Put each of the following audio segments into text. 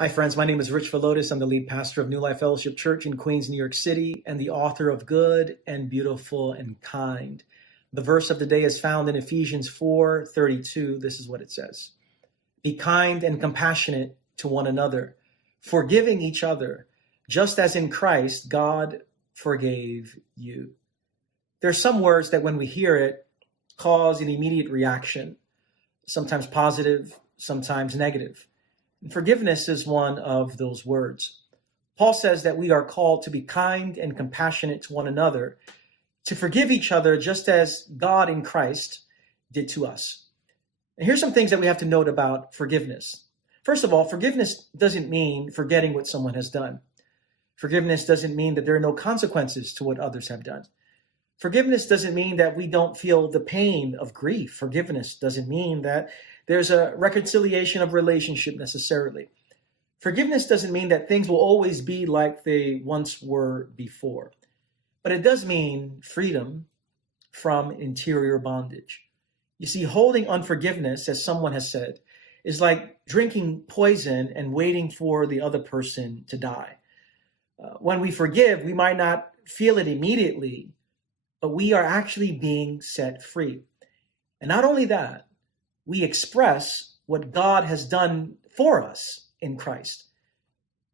Hi, friends. My name is Rich Velotis. I'm the lead pastor of New Life Fellowship Church in Queens, New York City, and the author of Good and Beautiful and Kind. The verse of the day is found in Ephesians 4:32. This is what it says. Be kind and compassionate to one another, forgiving each other, just as in Christ God forgave you. There are some words that when we hear it cause an immediate reaction, sometimes positive, sometimes negative. Forgiveness is one of those words. Paul says that we are called to be kind and compassionate to one another, to forgive each other just as God in Christ did to us. And here's some things that we have to note about forgiveness. First of all, forgiveness doesn't mean forgetting what someone has done. Forgiveness doesn't mean that there are no consequences to what others have done. Forgiveness doesn't mean that we don't feel the pain of grief. Forgiveness doesn't mean that there's a reconciliation of relationship necessarily. Forgiveness doesn't mean that things will always be like they once were before. But it does mean freedom from interior bondage. You see, holding unforgiveness, as someone has said, is like drinking poison and waiting for the other person to die. When we forgive, we might not feel it immediately, but we are actually being set free. And not only that, we express what God has done for us in Christ.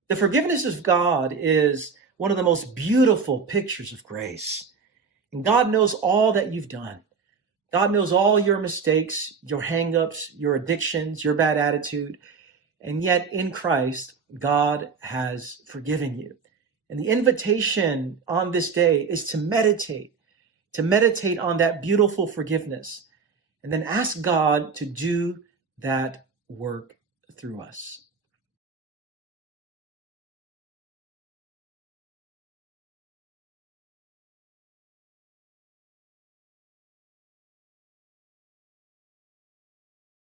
The forgiveness of God is one of the most beautiful pictures of grace. And God knows all that you've done. God knows all your mistakes, your hang-ups, your addictions, your bad attitude. And yet in Christ, God has forgiven you. And the invitation on this day is to meditate on that beautiful forgiveness, and then ask God to do that work through us.